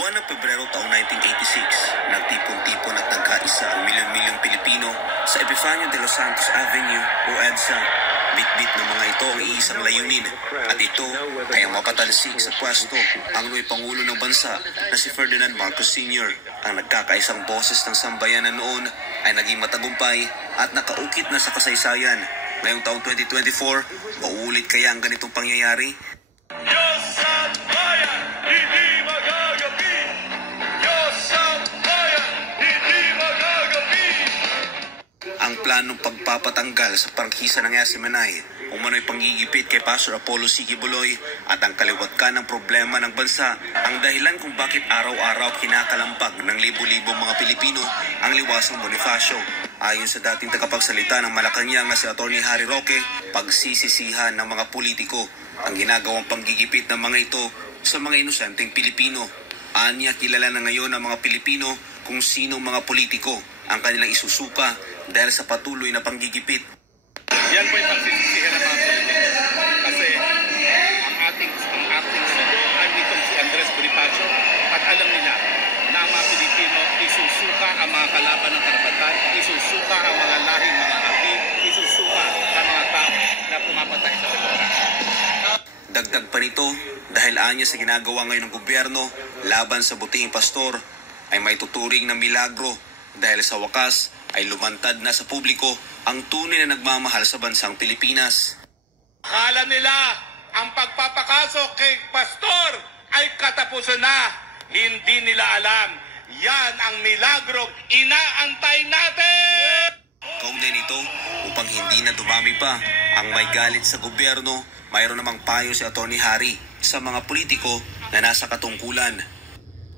buwan ng Pebrero taong 1986, nagtipon-tipon at nagkaisa ang milyon-milyong Pilipino sa Epifanio de los Santos Avenue o EDSA. Bit-bit ng mga ito ang iisang layunin at ito ay ang mapatalsik sa pwesto ang nuy Pangulo ng bansa na si Ferdinand Marcos Sr. Ang nagkakaisang boses ng sambayanan noon ay naging matagumpay at nakaukit na sa kasaysayan. Ngayong taong 2024, mauulit kaya ang ganitong pangyayari? Diyos sa bayan, hindi magagapi! Diyos sa bayan, hindi magagapi! Ang planong pagpapatanggal sa prangkisa ng SMNI, umano'y panggigipit kay Pastor Apollo C. Quiboloy at ang kaliwatkan ng problema ng bansa ang dahilan kung bakit araw-araw kinakalampag ng libo-libo mga Pilipino ang liwasang Bonifacio. Ayon sa dating tagapagsalita ng Malacanang na si Atty. Harry Roque, pagsisisihan ng mga politiko ang ginagawang panggigipit ng mga ito sa mga inosenteng Pilipino. Anya, kilala na ngayon ng mga Pilipino kung sinong mga politiko ang kanilang isusuka dahil sa patuloy na panggigipit. Yan po yung pagsisisihan ng mga politiko. Kasi ang ating sugo ay nitong si Andres Bonifacio at alam nila na ang mga Pilipino isusuka ang mga kalaban ng karapatan, isusuka ang mga lahing mga api, isusuka ang mga tao na pumapatay sa demokrasya. Dagdag pa nito, dahil anya sa ginagawa ngayon ng gobyerno laban sa butihing pastor ay may tuturing na milagro dahil sa wakas ay lumantad na sa publiko ang tunay na nagmamahal sa bansang Pilipinas. Akala nila ang pagpapakasok kay pastor ay katapusan na. Hindi nila alam. Yan ang milagrong inaantay natin! Kaugnay nito, upang hindi na dumami pa ang may galit sa gobyerno, mayroon namang payo si Atty. Harry sa mga politiko na nasa katungkulan.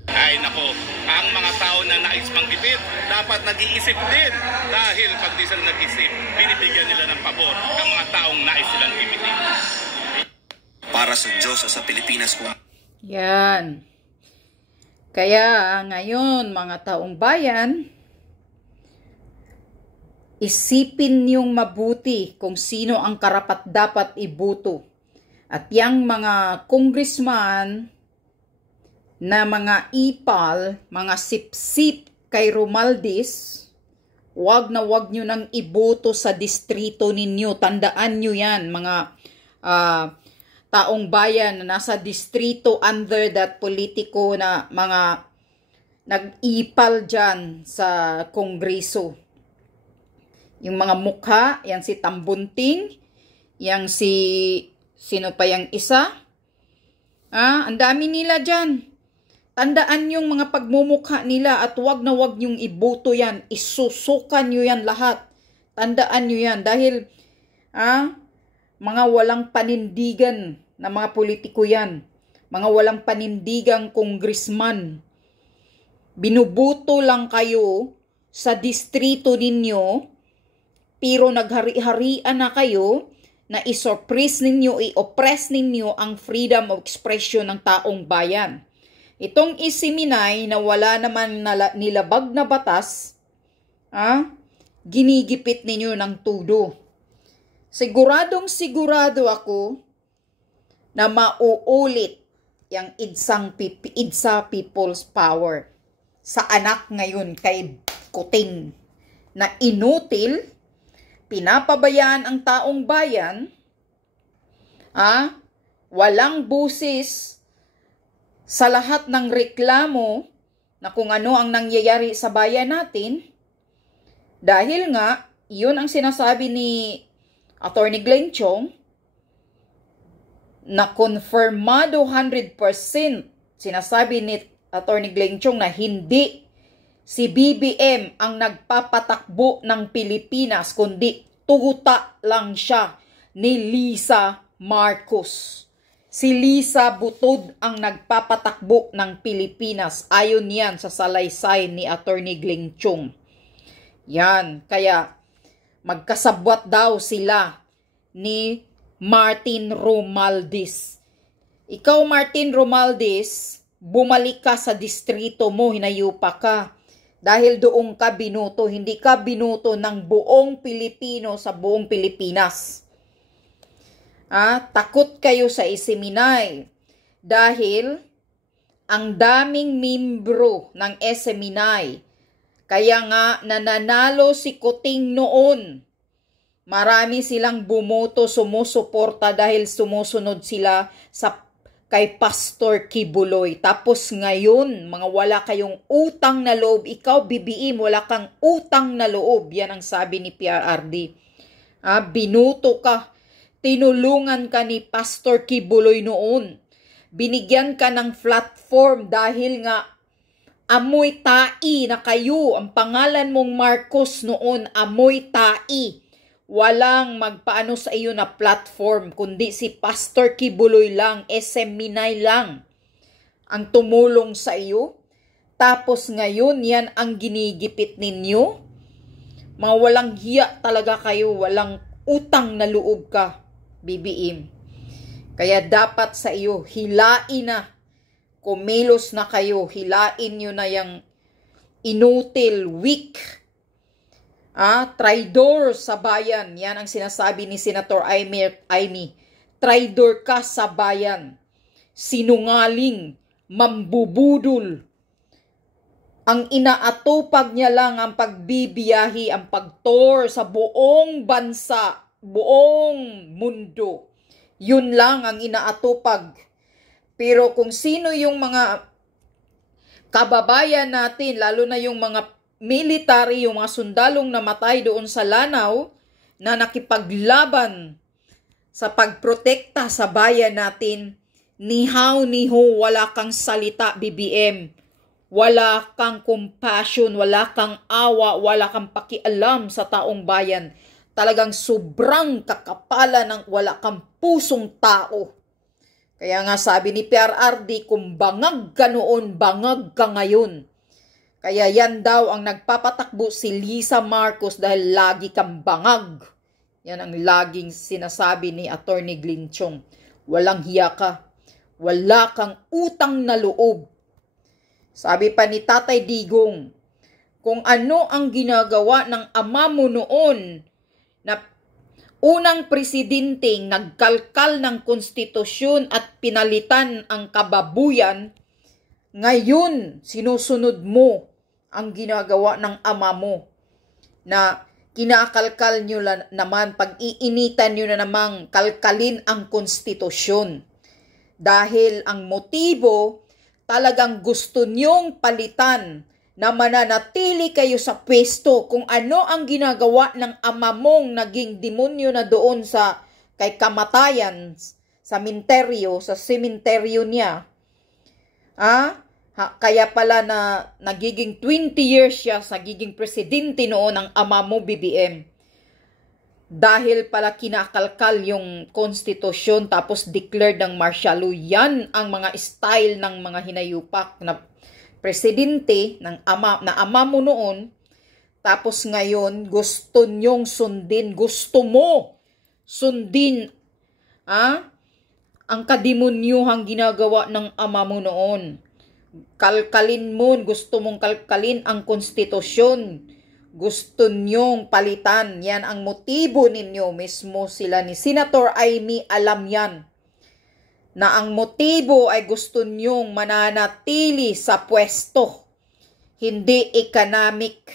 Ay nako, ang mga tao na nais manggipit, dapat nag-iisip din. Dahil pag di sila nag-isip, binibigyan nila ng pabor ang mga taong nais silang gipitin. Para sa Diyos o sa Pilipinas kung... Yan. Kaya ngayon mga taong bayan, isipin niyong mabuti kung sino ang karapat-dapat iboto. At yang mga congressman na mga ipal, mga sip-sip kay Romualdez, wag nyo nang iboto sa distrito ninyo. Tandaan nyo yan, mga taong bayan na nasa distrito under that politiko na mga nag-ipal dyan sa kongreso. Yung mga mukha, yan si Tambunting, yang si, sino pa yung isa? Ang dami nila dyan. Tandaan yung mga pagmumukha nila at wag na wag yung iboto yan. Isusukan nyo yan lahat. Tandaan nyo yan dahil mga walang panindigan na mga politiko yan. Mga walang panindigang congressman. Binubuto lang kayo sa distrito ninyo, pero naghari-harian na kayo na isurprise ninyo, i-oppress ninyo ang freedom of expression ng taong bayan. Itong isiminay na wala naman nilabag na batas, ginigipit ninyo ng tudo. Sigurado ako na mauulit yung IDSA People's Power sa anak ngayon kay Kuting na inutil, pinapabayaan ang taong bayan, walang busis sa lahat ng reklamo na kung ano ang nangyayari sa bayan natin, dahil nga, iyon ang sinasabi ni Atty. Glenn Chong, na confirmado 100%, sinasabi ni Atty. Glenn Chong na hindi si BBM ang nagpapatakbo ng Pilipinas, kundi tuguta lang siya ni Lisa Marcos. Si Lisa Butod ang nagpapatakbo ng Pilipinas. Ayon yan sa salaysay ni Atty. Glenn Chong. Yan, kaya magkasabwat daw sila ni Martin Romualdez. Ikaw, Martin Romualdez, bumalik ka sa distrito mo, hinayupa ka. Dahil doon ka binuto, hindi ka binuto ng buong Pilipino sa buong Pilipinas. Takot kayo sa isiminay dahil ang daming membro ng SMNI. Kaya nga nananalo si Kuting noon. Marami silang bumoto, sumusuporta dahil sumusunod sila kay Pastor Kibuloy. Tapos ngayon, mga wala kayong utang na loob. Ikaw, BBM, wala kang utang na loob. Yan ang sabi ni PRRD. Binuto ka. Tinulungan ka ni Pastor Kibuloy noon. Binigyan ka ng platform dahil nga amoy tai na kayo. Ang pangalan mong Marcos noon, amoy tai. Walang magpaano sa iyo na platform, kundi si Pastor Kibuloy lang, SMNI lang ang tumulong sa iyo. Tapos ngayon, yan ang ginigipit ninyo. Mga walang hiya talaga kayo, walang utang na loob ka, BBM. Kaya dapat sa iyo, hilain na. Kumilos na kayo, hilain nyo na yung inutil, weak. Traidor sa bayan. Yan ang sinasabi ni Senator Amy. Traidor ka sa bayan. Sinungaling, mambubudol. Ang inaatupag niya lang ang pagbibiyahi, ang pagtour sa buong bansa, buong mundo. Yun lang ang inaatupag. Pero kung sino yung mga kababayan natin, lalo na yung mga military, yung mga sundalong namatay doon sa Lanao na nakipaglaban sa pagprotekta sa bayan natin, nihaw, wala kang salita, BBM. Wala kang compassion, wala kang awa, wala kang pakialam sa taong bayan. Talagang sobrang kakapala ng wala kang pusong tao. Kaya nga sabi ni PRRD, kung bangag ka noon, bangag ka ngayon. Kaya yan daw ang nagpapatakbo si Lisa Marcos dahil lagi kang bangag. Yan ang laging sinasabi ni Attorney Glinchong. Walang hiya ka. Wala kang utang na loob. Sabi pa ni Tatay Digong, kung ano ang ginagawa ng ama mo noon na unang presidenteng nagkalkal ng konstitusyon at pinalitan ang kababuyan, ngayon sinusunod mo ang ginagawa ng ama mo na kinakalkal nyo naman, pag-iinitan nyo na namang kalkalin ang konstitusyon. Dahil ang motibo, talagang gusto nyong palitan na mananatili kayo sa pwesto kung ano ang ginagawa ng ama mong naging demonyo na doon kay kamatayan sa sementeryo niya. Kaya pala na nagiging 20 years siya sa giging presidente noon ng ama mo, BBM. Dahil pala kinakalkal yung konstitusyon tapos declared ng martial law. Yan ang mga style ng mga hinayupak na presidente na ama mo noon. Tapos ngayon gusto nyong sundin, gusto mo sundin ang kademonyuhang ginagawa ng ama mo noon. Kalkalin mo, gusto mong kalkalin ang konstitusyon. Gusto nyong palitan. Yan ang motibo ninyo. Mismo sila ni Senator Amy, alam yan. Na ang motibo ay gusto nyong mananatili sa pwesto. Hindi economic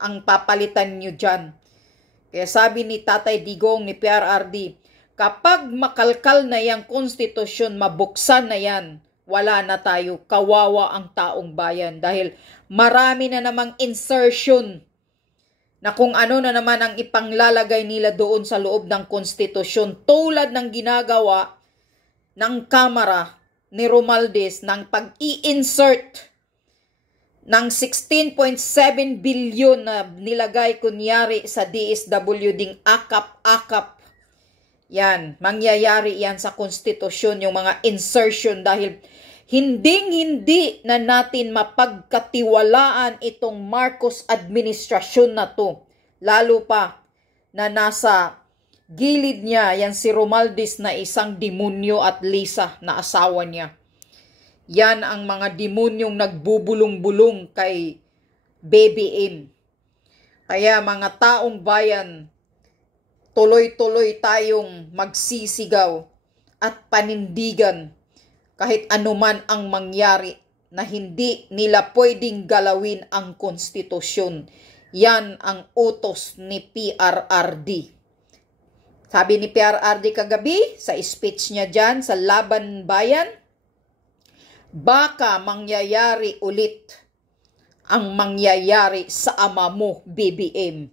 ang papalitan nyo dyan. Kaya sabi ni Tatay Digong ni PRRD, kapag makalkal na yung konstitusyon, mabuksan na yan, wala na tayo, kawawa ang taong bayan dahil marami na namang insertion na kung ano na naman ang ipanglalagay nila doon sa loob ng konstitusyon tulad ng ginagawa ng Kamara ni Romualdez ng pag-i-insert ng 16.7 billion na nilagay kunyari sa DSWD akap-akap. Yan, mangyayari yan sa konstitusyon, yung mga insertion dahil hinding-hindi na natin mapagkatiwalaan itong Marcos administrasyon na to. Lalo pa na nasa gilid niya yan si Romualdez na isang demonyo at Lisa na asawa niya. Yan ang mga demonyong nagbubulong-bulong kay BBM. Kaya mga taong bayan, tuloy-tuloy tayong magsisigaw at panindigan kahit anuman ang mangyari na hindi nila pwedeng galawin ang konstitusyon. Yan ang utos ni PRRD. Sabi ni PRRD kagabi sa speech niya dyan sa Laban Bayan, baka mangyayari ulit ang mangyayari sa ama mo, BBM.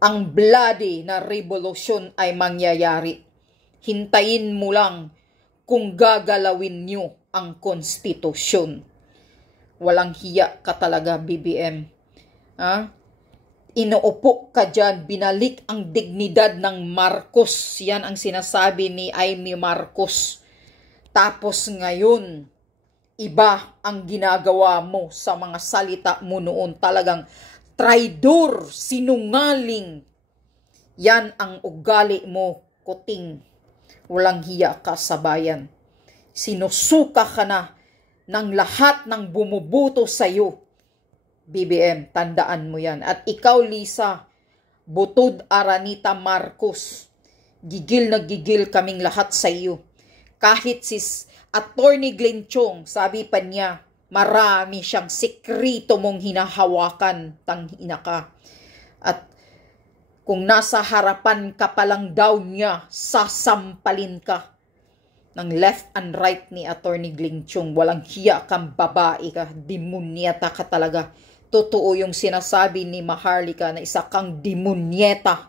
Ang bloody na revolusyon ay mangyayari. Hintayin mo lang kung gagalawin nyo ang konstitusyon. Walang hiya ka talaga, BBM. Inuupo ka dyan, binalik ang dignidad ng Marcos. Yan ang sinasabi ni Amy Marcos. Tapos ngayon, iba ang ginagawa mo sa mga salita mo noon. Talagang traidor, sinungaling. Yan ang ugali mo, kuting. Walang hiya ka sa bayan. Sinusuka ka na ng lahat ng bumubuto sa iyo. BBM, tandaan mo yan. At ikaw, Lisa, Butod Aranita Marcos, gigil na gigil kaming lahat sa iyo. Kahit si Attorney Glenn Chong, sabi pa niya, marami siyang sekreto mong hinahawakan, tanghina ka. At kung nasa harapan ka palang daw niya, sasampalin ka ng left and right ni Attorney Glenn Chong. Walang hiya kang babae ka, demunyeta ka talaga. Totoo yung sinasabi ni Maharlika na isa kang demunyeta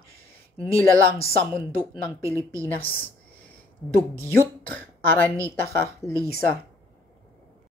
nilalang sa mundo ng Pilipinas. Dugyot, Aranita ka, Lisa.